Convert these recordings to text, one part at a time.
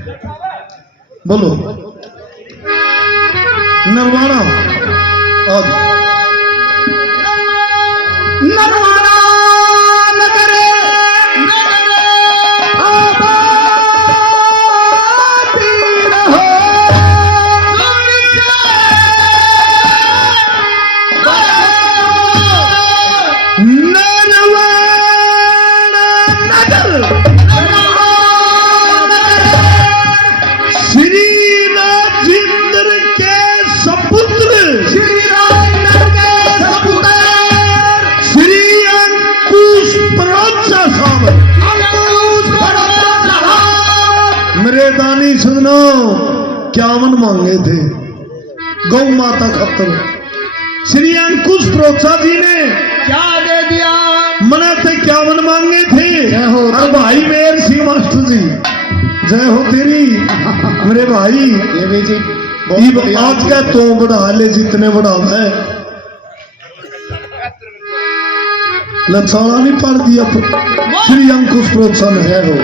बोलो नरवाड़ा आज नरवाड़ा नगर आबादी रहो नरवाड़ा नगर श्री राजेंद्र के सपुत्र श्री राजेंद्र के सपुत्र श्री अंकुश परोचा साहब मेरे दानी सजनों 51 मांगे थे गौ माता खातर श्री अंकुश परोचा जी ने क्या दे दिया? मना थे 51 मांगे थे। और भाई मेर सिंह मास्टर जी जय हो तेरी मेरे भाई ये भी जी आज का तो बढ़ा ले जितने बढ़ा है लक्षाणा नहीं पढ़ दिया श्री अंकुश प्रोत्साहन है हो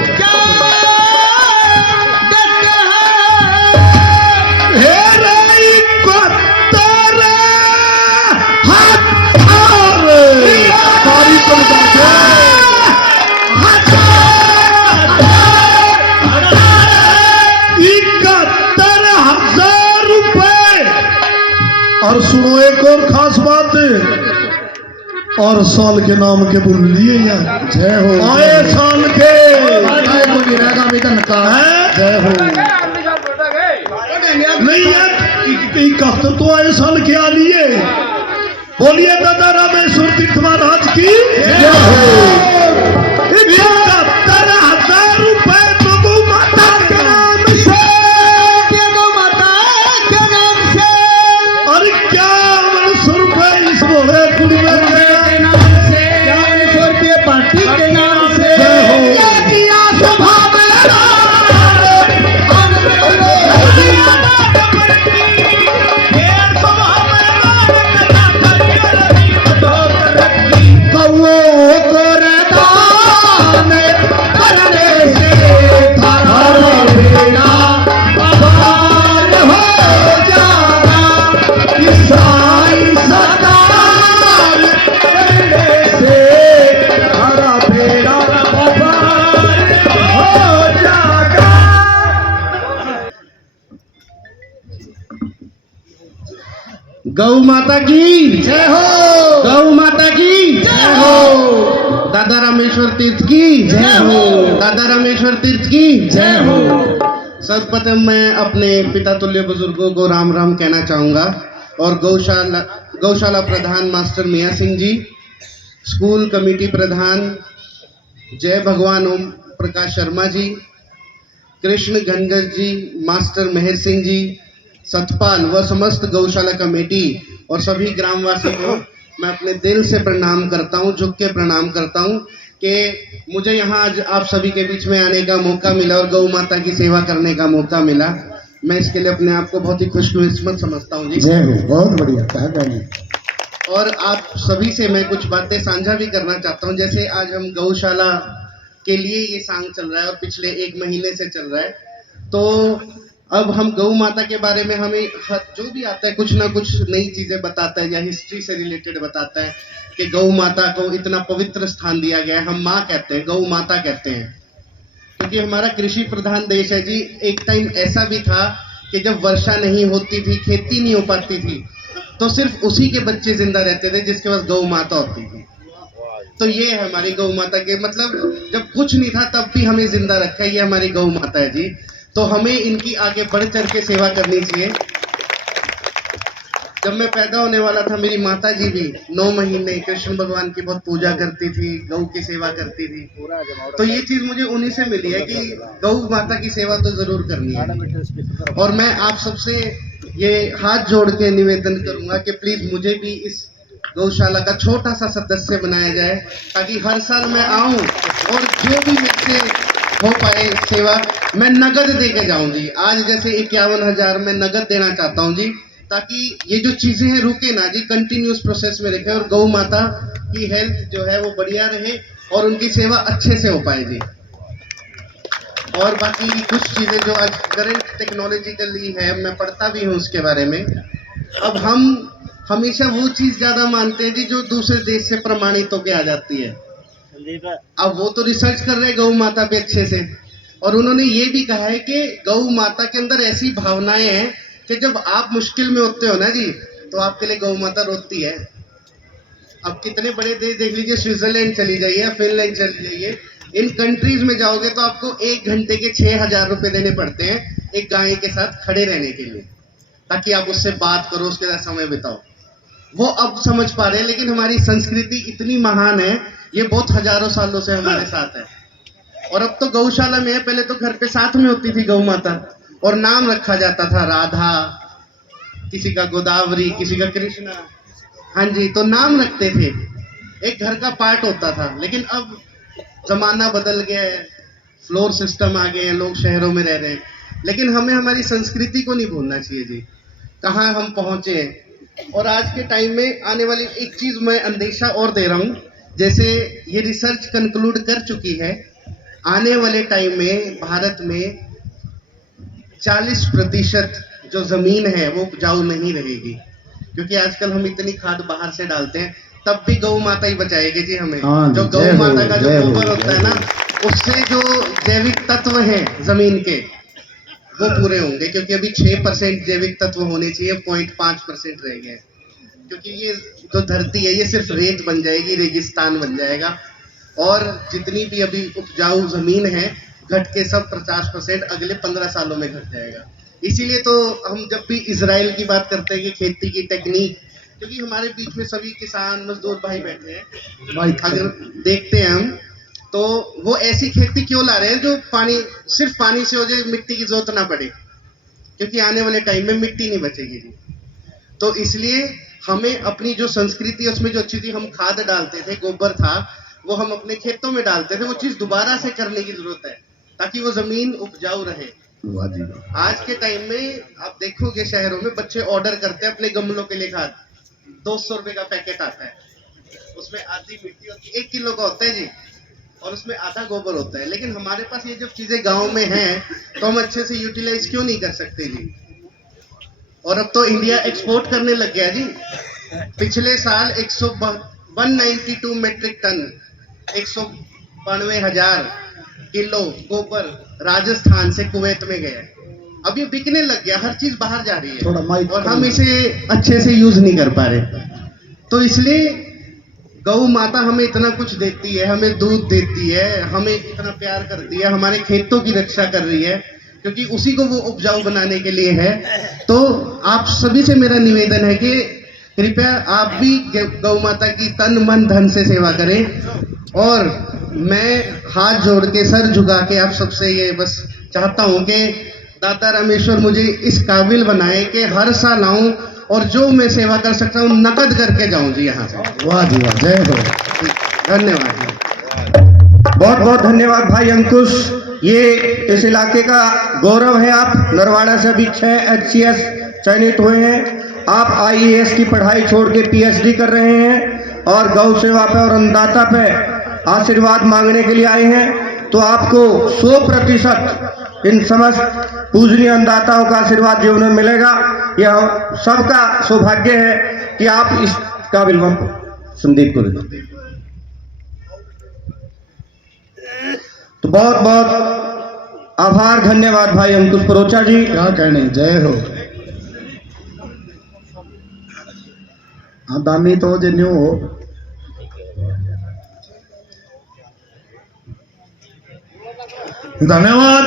और सुनो एक और खास बात और साल के नाम के बोल लिए यार जय हो आए साल के जय हो नहीं यार 71 तो आए साल के आ लिए बोलिए दादा रामेश्वर तीर्थ महाराज की जय हो 71,000 रुपए तो गौ माता के नाम से गौ माता के नाम से और 51 रुपए इस बोले कुड़ी में के नाम से 51 रुपए पार्टी के नाम से जय हो किया सभा में गौ माता की जय हो, गौ माता की जय हो, दादा रामेश्वर तीर्थ की जय हो, दादा रामेश्वर तीर्थ की जय हो। सर्वप्रथम मैं अपने पिता तुल्य बुजुर्गों को राम राम कहना चाहूँगा और गौशाला प्रधान मास्टर मियाँ सिंह जी, स्कूल कमेटी प्रधान जय भगवान ओम प्रकाश शर्मा जी, कृष्ण गंगर जी, मास्टर मेहर सिंह जी, सतपाल व समस्त गौशाला कमेटी और सभी ग्रामवासियों को मैं अपने दिल से प्रणाम करता हूं, झुक के प्रणाम करता हूं कि मुझे यहां आज आप सभी के बीच में आने का मौका मिला और गौ माता की सेवा करने का मौका मिला। मैं इसके लिए अपने आप को बहुत ही खुशकिस्मत समझता हूं जी। जय हो, बहुत बढ़िया कहा। और आप सभी से मैं कुछ बातें साझा भी करना चाहता हूं। जैसे आज हम गौशाला के लिए ये सांग चल रहा है और पिछले 1 महीने से चल रहा है, तो अब हम गौ माता के बारे में हमें जो भी आता है कुछ ना कुछ नई चीजें बताता है या हिस्ट्री से रिलेटेड बताता है कि गौ माता को इतना पवित्र स्थान दिया गया है। हम माँ कहते हैं, गौ माता कहते हैं, क्योंकि हमारा कृषि प्रधान देश है जी। एक टाइम ऐसा भी था कि जब वर्षा नहीं होती थी, खेती नहीं हो पाती थी, तो सिर्फ उसी के बच्चे जिंदा रहते थे जिसके पास गौ माता होती थी। तो ये है हमारी गौ माता के मतलब, जब कुछ नहीं था तब भी हमें जिंदा रखा है, ये हमारी गौ माता है जी। तो हमें इनकी आगे बढ़ चढ़ के सेवा करनी चाहिए। जब मैं पैदा होने वाला था, मेरी माता जी भी 9 महीने कृष्ण भगवान की बहुत पूजा करती थी, गौ की सेवा करती थी। तो ये चीज मुझे उन्हीं से मिली है कि गौ माता की सेवा तो जरूर करनी है। और मैं आप सबसे ये हाथ जोड़ के निवेदन करूंगा कि प्लीज मुझे भी इस गौशाला का छोटा सा सदस्य बनाया जाए, ताकि हर साल मैं आऊं और जो भी मुझसे हो पाए सेवा मैं नगद दे के जाऊं जी। आज जैसे 51,000 मैं नगद देना चाहता हूं जी, ताकि ये जो चीजें हैं रुके ना जी, कंटिन्यूस प्रोसेस में रखे और गौ माता की हेल्थ जो है वो बढ़िया रहे और उनकी सेवा अच्छे से हो पाए जी। और बाकी कुछ चीज़ें जो आज करंट टेक्नोलॉजिकली है, मैं पढ़ता भी हूँ उसके बारे में। अब हम हमेशा वो चीज़ ज़्यादा मानते हैं जी जो दूसरे देश से प्रमाणित होके आ जाती है। अब वो तो रिसर्च कर रहे हैं गौ माता पे अच्छे से, और उन्होंने ये भी कहा है कि गौ माता के अंदर ऐसी भावनाएं हैं कि जब आप मुश्किल में होते हो ना जी, तो आपके लिए गौ माता रोती है। अब कितने बड़े देश देख लीजिए, स्विट्जरलैंड चली जाइए, फिनलैंड चली जाइए, इन कंट्रीज में जाओगे तो आपको 1 घंटे के 6,000 रुपए देने पड़ते हैं एक गाय के साथ खड़े रहने के लिए, ताकि आप उससे बात करो, उसके साथ समय बिताओ। वो अब समझ पा रहे हैं, लेकिन हमारी संस्कृति इतनी महान है, ये बहुत हजारों सालों से हमारे साथ है। और अब तो गौशाला में है, पहले तो घर पे साथ में होती थी गौ माता, और नाम रखा जाता था राधा, किसी का गोदावरी, किसी का कृष्णा, हाँ जी, तो नाम रखते थे, एक घर का पार्ट होता था। लेकिन अब जमाना बदल गया है, फ्लोर सिस्टम आ गए हैं, लोग शहरों में रह रहे हैं, लेकिन हमें हमारी संस्कृति को नहीं भूलना चाहिए जी, कहाँ हम पहुंचे हैं। और आज के टाइम में आने वाली एक चीज मैं अंदेशा और दे रहा हूँ, जैसे ये रिसर्च कंक्लूड कर चुकी है, आने वाले टाइम में भारत में 40% जो जमीन है वो उपजाऊ नहीं रहेगी, क्योंकि आजकल हम इतनी खाद बाहर से डालते हैं, तब भी गौ माता ही बचाएगी जी हमें। जो गौ माता का जो गोबर होता है ना, उससे जो जैविक तत्व हैं जमीन के वो पूरे होंगे, क्योंकि अभी 6% जैविक तत्व होने चाहिए, 0.5% रह गए, क्योंकि ये जो धरती है ये सिर्फ रेत बन जाएगी, रेगिस्तान बन जाएगा, और जितनी भी अभी उपजाऊ जमीन है घट के सब 50% अगले 15 सालों में घट जाएगा। इसीलिए तो हम जब भी इजराइल की बात करते हैं कि खेती की टेक्निक, क्योंकि हमारे बीच में सभी किसान मजदूर भाई बैठे हैं, अगर देखते हैं हम तो वो ऐसी खेती क्यों ला रहे हैं जो सिर्फ पानी से हो जाए, मिट्टी की जरूरत ना पड़े, क्योंकि आने वाले टाइम में मिट्टी नहीं बचेगी जी। तो इसलिए हमें अपनी जो संस्कृति है उसमें जो अच्छी थी, हम खाद डालते थे, गोबर था, वो हम अपने खेतों में डालते थे, वो चीज दोबारा से करने की जरूरत है ताकि वो जमीन उपजाऊ रहे। आज के टाइम में आप देखोगे शहरों में बच्चे ऑर्डर करते हैं अपने गमलों के लिए खाद, 200 रुपए का पैकेट आता है, उसमें आधी मिट्टी होती है, 1 किलो का होता है जी, और उसमें आधा गोबर होता है। लेकिन हमारे पास ये जब चीजें गांव में हैं तो हम अच्छे से यूटिलाइज क्यों नहीं कर सकते जी। और अब तो इंडिया एक्सपोर्ट करने लग गया जी। पिछले साल 192 मेट्रिक टन, 192,000 किलो गोबर राजस्थान से कुवैत में गया। अब ये बिकने लग गया, हर चीज बाहर जा रही है और हम इसे अच्छे से यूज नहीं कर पा रहे। तो इसलिए गौ माता हमें इतना कुछ देती है, हमें दूध देती है, हमें इतना प्यार करती है, हमारे खेतों की रक्षा कर रही है, क्योंकि उसी को वो उपजाऊ बनाने के लिए है। तो आप सभी से मेरा निवेदन है कि कृपया आप भी गौ माता की तन मन धन से सेवा करें। और मैं हाथ जोड़ के सर झुका के आप सबसे ये बस चाहता हूँ कि दाता रामेश्वर मुझे इस काबिल बनाए कि हर साल आऊं और जो मैं सेवा कर सकता हूँ नकद करके जाऊं जी यहाँ से। वाह जी वाह, जय हो। धन्यवाद, बहुत बहुत धन्यवाद भाई अंकुश। ये इस इलाके का गौरव है। आप नरवाड़ा से अभी 6 HCS चयनित हुए हैं। आप IAS की पढ़ाई छोड़ के PhD कर रहे हैं और गौ सेवा पे और अन्नदाता पे आशीर्वाद मांगने के लिए आए हैं। तो आपको 100% इन समस्त पूजनीय अन्नदाताओं का आशीर्वाद जीवन में मिलेगा। यह सबका सौभाग्य है कि आप इस काबिल संदीप को दें। तो बहुत बहुत आभार, धन्यवाद भाई अंकुश परोचा जी। क्या कहने, जय हो। हाँ दानी तो जिन्हों हो धन्यवाद।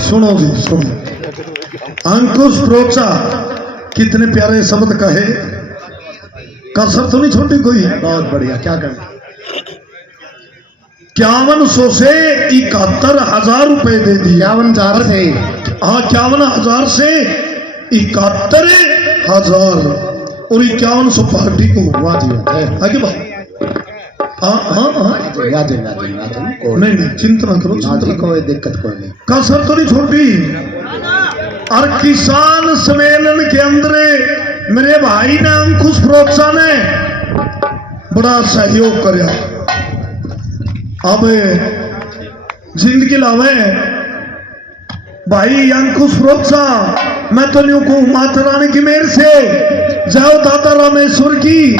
सुनो जी सुनो, अंकुश प्रोचा कितने प्यारे शब्द कहे, कसर तो नहीं छोटी कोई। बहुत बढ़िया, क्या कहना। 5100 से 71,000 रुपए दे दिए। 51,000 से, हाँ 51,000 से 71,000 और 5100 पार्टी को। वाह जी वाह, आगे बात। नहीं नहीं, चिंता करो, चिंता कोई दिक्कत कोई नहीं, कसर तो नहीं छोटी। और किसान सम्मेलन के अंदर मेरे भाई ने अंकुश प्रोत्सा ने बड़ा सहयोग करया। अब जिंदगी लावे भाई अंकुश रोचा, मैं तो न्यू कहूँ माता रानी की मेहर से जय हो दादा रामेश्वर की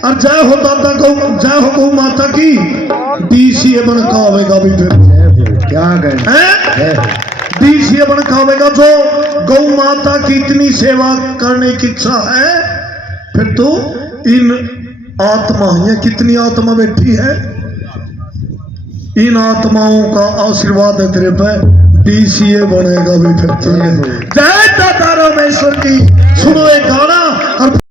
और जय हो दादा जय हो गौ माता की। डीसीए बन खावेगा भी फिर क्या गए डीसीए बन खावेगा जो गौ माता की इतनी सेवा करने की इच्छा है। फिर तो इन आत्मा, ये कितनी आत्मा बैठी है, इन आत्माओं का आशीर्वाद है तेरे पे, डीसीए बनेगा भी फिर। जय दादा रामेश्वर की। सुनो एक गाना और